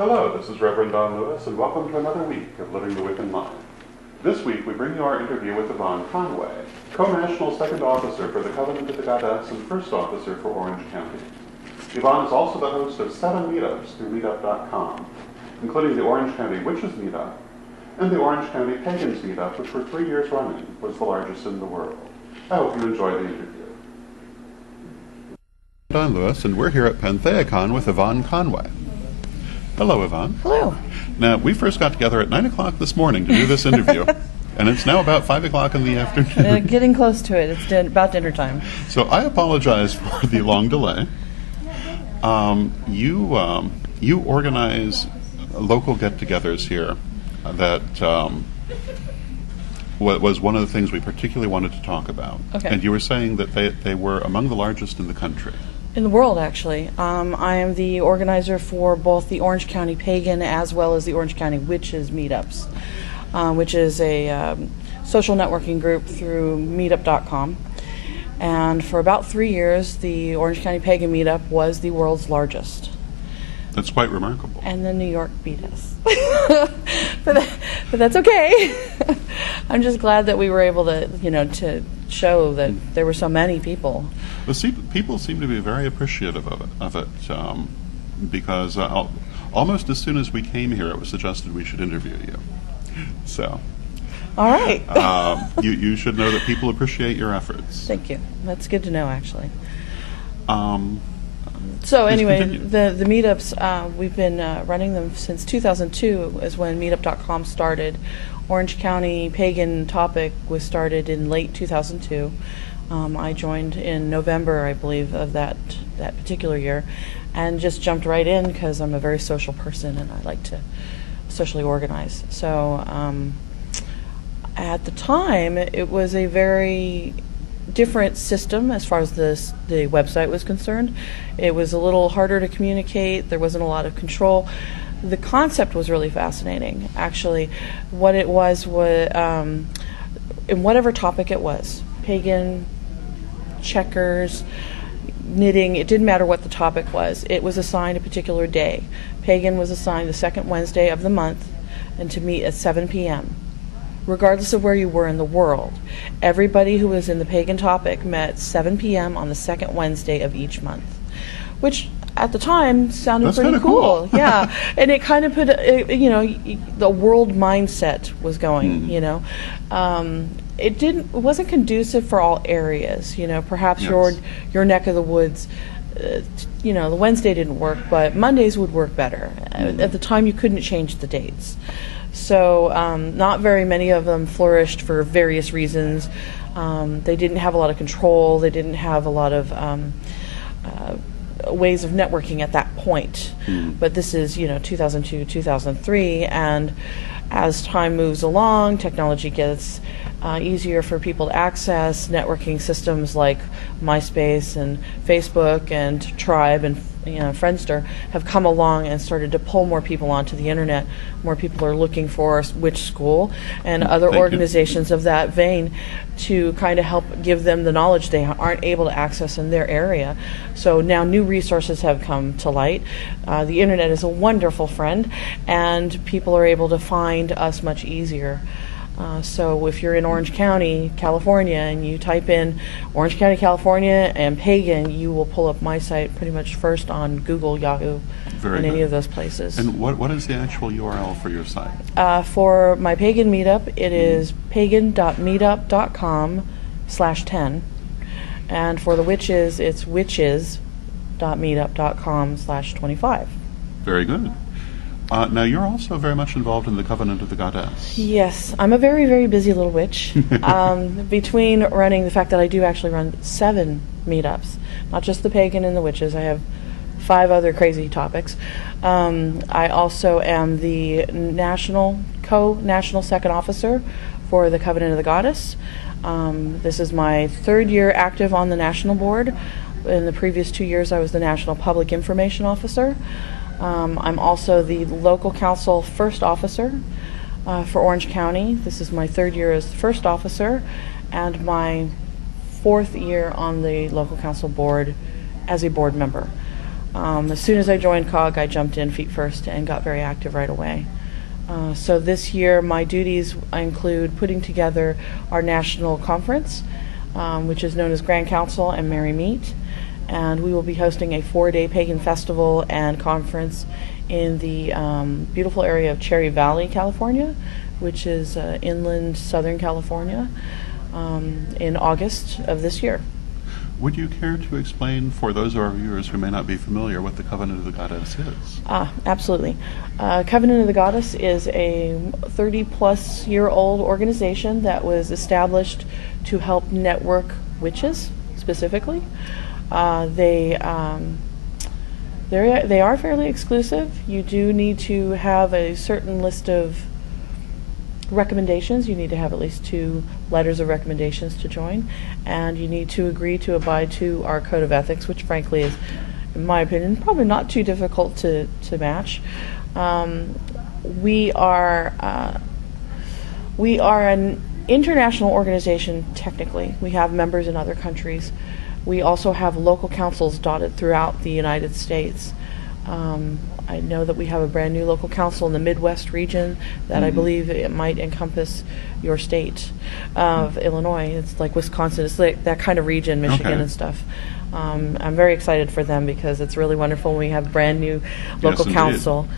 Hello, this is Reverend Don Lewis, and welcome to another week of Living the Wiccan Life. This week we bring you our interview with Yvonne Conway, Co-National Second Officer for the Covenant of the Goddess and First Officer for Orange County. Yvonne is also the host of 7 meetups through meetup.com, including the Orange County Witches Meetup and the Orange County Pagans Meetup, which for 3 years running was the largest in the world. I hope you enjoy the interview. Don Lewis, and we're here at PantheaCon with Yvonne Conway. Hello, Yvonne. Hello. Now, we first got together at 9 o'clock this morning to do this interview, and it's now about 5 o'clock in the afternoon. Getting close to it. It's about dinner time. So I apologize for the long delay. You organize local get-togethers here that was one of the things we particularly wanted to talk about. Okay. And you were saying that they were among the largest in the country. In the world, actually. I am the organizer for both the Orange County Pagan as well as the Orange County Witches meetups, which is a social networking group through meetup.com. And for about 3 years, the Orange County Pagan meetup was the world's largest. That's quite remarkable. And then New York beat us. but that's okay. I'm just glad that we were able to, to show that there were so many people. Well, see, people seem to be very appreciative of it, because almost as soon as we came here, it was suggested we should interview you. So, all right. You should know that people appreciate your efforts. Thank you. That's good to know, actually. So anyway, the meetups, we've been running them since 2002 is when meetup.com started. Orange County Pagan topic was started in late 2002. I joined in November, I believe, of that particular year, and just jumped right in because I'm a very social person and I like to socially organize. So at the time, it was a very different system as far as the website was concerned. It was a little harder to communicate. There wasn't a lot of control. The concept was really fascinating. Actually, what it was in whatever topic it was, pagan, checkers, knitting, it didn't matter what the topic was. It was assigned a particular day. Pagan was assigned the second Wednesday of the month and to meet at 7 p.m. Regardless of where you were in the world. Everybody who was in the pagan topic met 7 p.m. on the second Wednesday of each month, which at the time sounded pretty cool. Yeah, and it kind of put, the world mindset was going, It wasn't conducive for all areas, perhaps yes. your neck of the woods, the Wednesday didn't work, but Mondays would work better. At the time, you couldn't change the dates. So not very many of them flourished for various reasons. They didn't have a lot of control. They didn't have a lot of ways of networking at that point. But this is, 2002, 2003, and as time moves along, technology gets easier for people to access. Networking systems like MySpace and Facebook and Tribe and Friendster have come along and started to pull more people onto the internet. More people are looking for Witch School and other organizations of that vein to kind of help give them the knowledge they aren't able to access in their area. So now new resources have come to light. The internet is a wonderful friend, and people are able to find us much easier. So if you're in Orange County, California, and you type in Orange County, California and Pagan, you will pull up my site pretty much first on Google, Yahoo, and any of those places. And what is the actual URL for your site? For my Pagan meetup, it is pagan.meetup.com/10. And for the witches, it's witches.meetup.com/25. Very good. Now, you're also very much involved in the Covenant of the Goddess. Yes, I'm a very, very busy little witch. Between running the fact that I do actually run 7 meetups, not just the pagan and the witches, I have 5 other crazy topics. I also am the co-national second officer for the Covenant of the Goddess. This is my 3rd year active on the national board. In the previous 2 years, I was the national public information officer. I'm also the local council first officer for Orange County. This is my 3rd year as first officer and my 4th year on the local council board as a board member. As soon as I joined COG, I jumped in feet first and got very active right away. So this year, my duties include putting together our national conference, which is known as Grand Council and Merry Meet. And we will be hosting a 4-day pagan festival and conference in the beautiful area of Cherry Valley, California, which is inland Southern California, in August of this year. Would you care to explain for those of our viewers who may not be familiar what the Covenant of the Goddess is? Absolutely. Covenant of the Goddess is a 30-plus year old organization that was established to help network witches, specifically. They are fairly exclusive. You do need to have a certain list of recommendations. You need to have at least 2 letters of recommendations to join, and you need to agree to abide to our code of ethics, which frankly is, in my opinion, probably not too difficult to match. We are an international organization technically. We have members in other countries. We also have local councils dotted throughout the United States. I know that we have a brand new local council in the Midwest region that I believe it might encompass your state of Illinois. It's like Wisconsin. It's like that kind of region, Michigan and stuff. I'm very excited for them because it's really wonderful when we have brand new local council.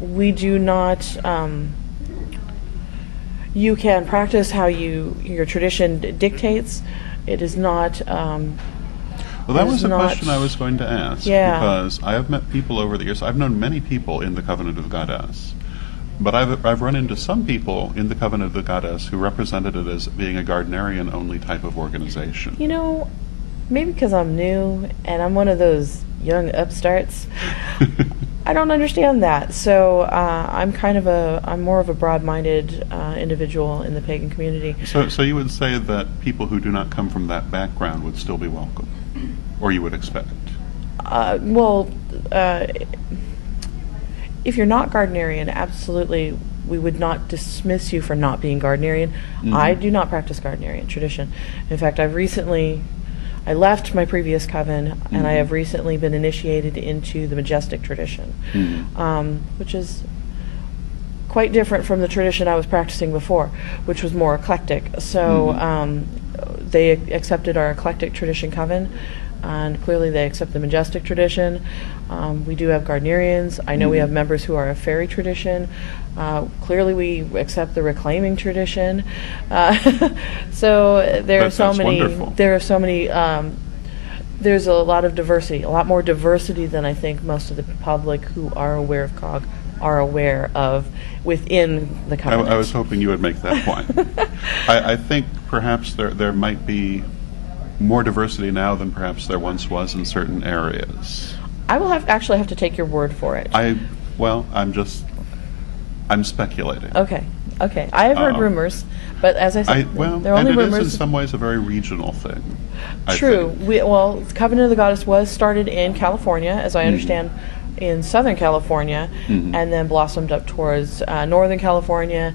We do not. You can practice how your tradition dictates. It is not. Well, that was a question I was going to ask, because I have met people over the years. I've known many people in the Covenant of the Goddess, but I've run into some people in the Covenant of the Goddess who represented it as being a Gardnerian-only type of organization. You know, maybe because I'm new and I'm one of those young upstarts, I don't understand that. So I'm more of a broad-minded individual in the pagan community. So you would say that people who do not come from that background would still be welcome? Or you would expect? If you're not Gardnerian, absolutely, we would not dismiss you for not being Gardnerian. I do not practice Gardnerian tradition. In fact, I left my previous coven, and I have recently been initiated into the Majestic tradition, which is quite different from the tradition I was practicing before, which was more eclectic. So they accepted our eclectic tradition coven, and clearly they accept the Majestic tradition. We do have Gardnerians. I know we have members who are a fairy tradition. Clearly we accept the reclaiming tradition. So there are so many. Wonderful. There's a lot of diversity, a lot more diversity than I think most of the public who are aware of COG are aware of within the covenant. I was hoping you would make that point. I think perhaps there might be more diversity now than perhaps there once was in certain areas. I will actually have to take your word for it. I'm speculating. Okay. I have heard rumors, but as I said, they're only rumors. It is in some ways a very regional thing. True. Covenant of the Goddess was started in California, as I understand, in Southern California, and then blossomed up towards Northern California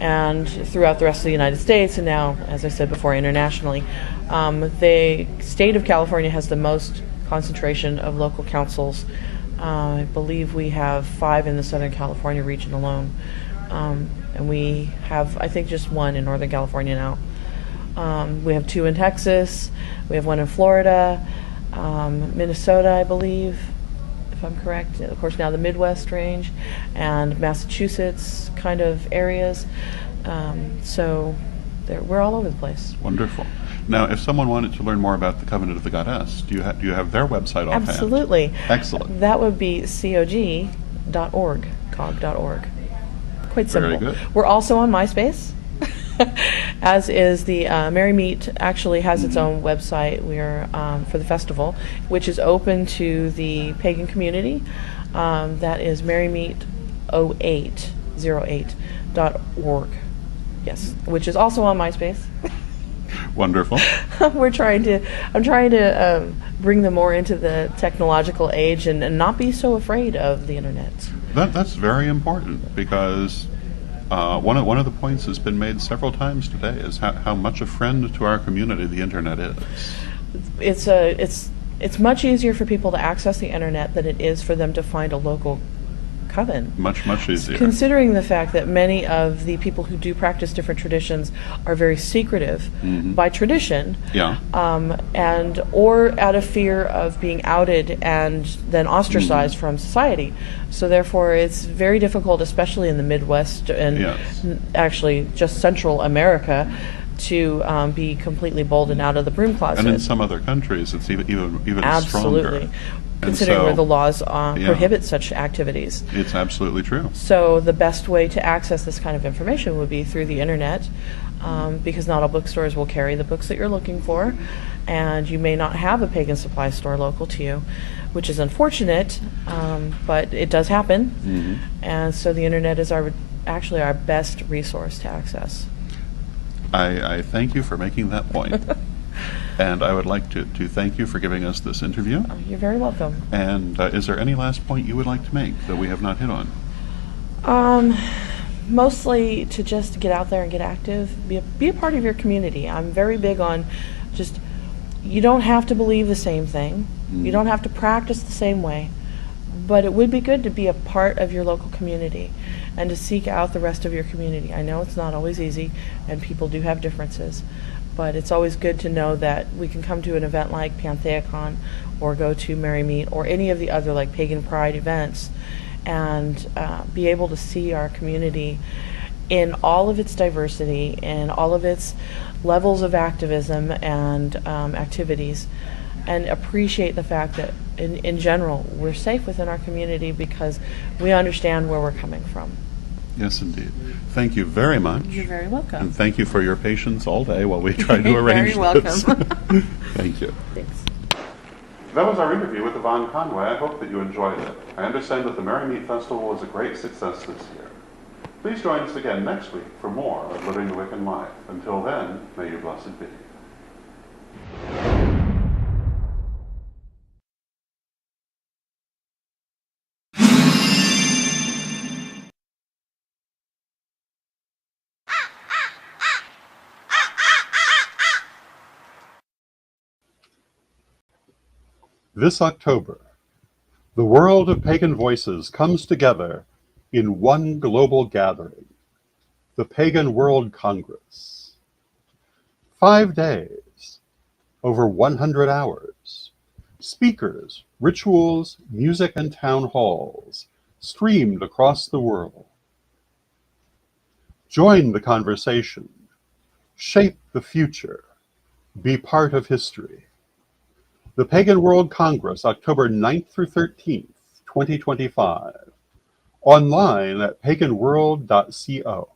and throughout the rest of the United States, and now, as I said before, internationally. The state of California has the most concentration of local councils. I believe we have 5 in the Southern California region alone. And we have, I think, just 1 in Northern California now. We have 2 in Texas. We have 1 in Florida, Minnesota, I believe, if I'm correct. Of course, now the Midwest range, and Massachusetts kind of areas. So we're all over the place. Wonderful. Now, if someone wanted to learn more about the Covenant of the Goddess, do you have their website offhand? Absolutely. Excellent. That would be cog.org, cog.org. Quite simple. Very good. We're also on MySpace, as is the Merry Meet actually has its own website. We're for the festival, which is open to the pagan community. That is merrymeet08.org. Yes, which is also on MySpace. Wonderful. I'm trying to bring them more into the technological age and not be so afraid of the internet. That's very important, because one of the points that's been made several times today is how much a friend to our community the internet is. It's It's much easier for people to access the internet than it is for them to find a local coven. Much easier. Considering the fact that many of the people who do practice different traditions are very secretive by tradition, and or out of fear of being outed and then ostracized from society. So therefore, it's very difficult, especially in the Midwest and actually just Central America, to be completely bold and out of the broom closet. And in some other countries, it's even Absolutely. stronger. Considering where the laws prohibit such activities. It's absolutely true. So the best way to access this kind of information would be through the internet, because not all bookstores will carry the books that you're looking for, and you may not have a pagan supply store local to you, which is unfortunate, but it does happen. And so the internet is actually our best resource to access. I thank you for making that point. And I would like to thank you for giving us this interview. Oh, you're very welcome. And is there any last point you would like to make that we have not hit on? Mostly to just get out there and get active, be a part of your community. I'm very big on just, you don't have to believe the same thing. You don't have to practice the same way. But it would be good to be a part of your local community and to seek out the rest of your community. I know it's not always easy, and people do have differences. But it's always good to know that we can come to an event like PantheaCon or go to Merry Meet or any of the other like Pagan Pride events and be able to see our community in all of its diversity and all of its levels of activism and activities, and appreciate the fact that in general we're safe within our community because we understand where we're coming from. Yes, indeed. Thank you very much. You're very welcome. And thank you for your patience all day while we tried to arrange very this. welcome. Thank you. Thanks. That was our interview with Yvonne Conway. I hope that you enjoyed it. I understand that the Merry Meet Festival was a great success this year. Please join us again next week for more of Living the Wiccan Life. Until then, may you blessed be. This October, the world of pagan voices comes together in one global gathering, the Pagan World Congress. 5 days, over 100 hours, speakers, rituals, music, and town halls streamed across the world. Join the conversation, shape the future, be part of history. The Pagan World Congress, October 9th through 13th, 2025. Online at paganworld.co.